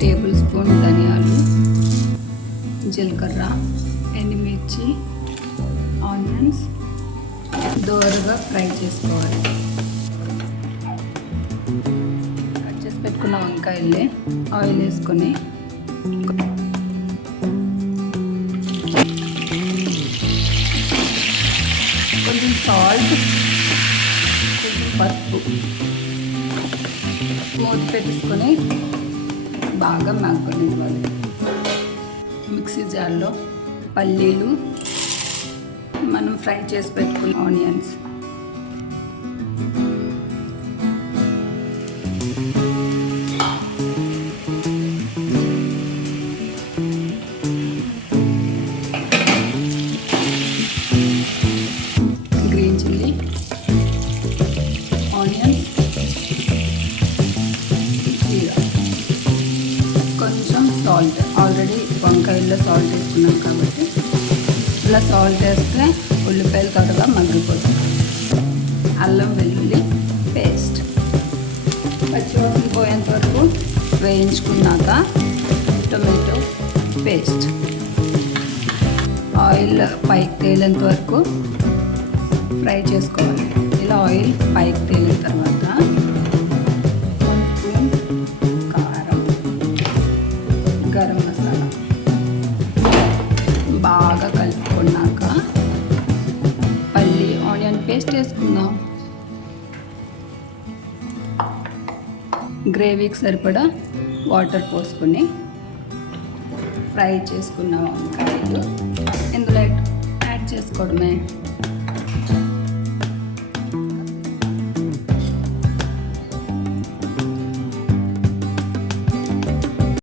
Table spoon ధనియాలు జీలకర్ర ఎండుమిర్చి ఆనియన్స్ దోరగా ఫ్రై చేసుకోవాలి. కట్ చేసి పెట్టుకున్న వంకాయలే ఆయిల్ వేసుకొని కొంచెం సాల్ట్ కొంచెం పసుపు మూత పెట్టుకొని బాగా మగ్గనివ్వాలి మిక్సీ జార్లో పల్లీలు మనం ఫ్రై చేసి పెట్టుకున్న onions. Green chilli onions jeera. కొంచెం సాల్ట్ ఆల్రెడీ వంకాయల్లో సాల్ట్ వేసుకున్నాం కాబట్టి ఇలా సాల్ట్ వేస్తే ఉల్లిపాయలు త్వరగా మగ్గిపోతుంది అల్లం వెల్లుల్లి పేస్ట్ పచ్చివాసన పోయేంత వరకు వేయించుకున్నాక టొమాటో పేస్ట్ ఆయిల్ పైకి తేలేంత వరకు ఫ్రై చేసుకోవాలి. ఇలా ఆయిల్ పైకి తేలిన తర్వాత పేస్ట్ వేసుకుందాం గ్రేవీకి సరిపడా వాటర్ పోసుకొని ఫ్రై చేసుకున్న. వంకాయలు ఇందులో యాడ్ చేసుకోవడమే.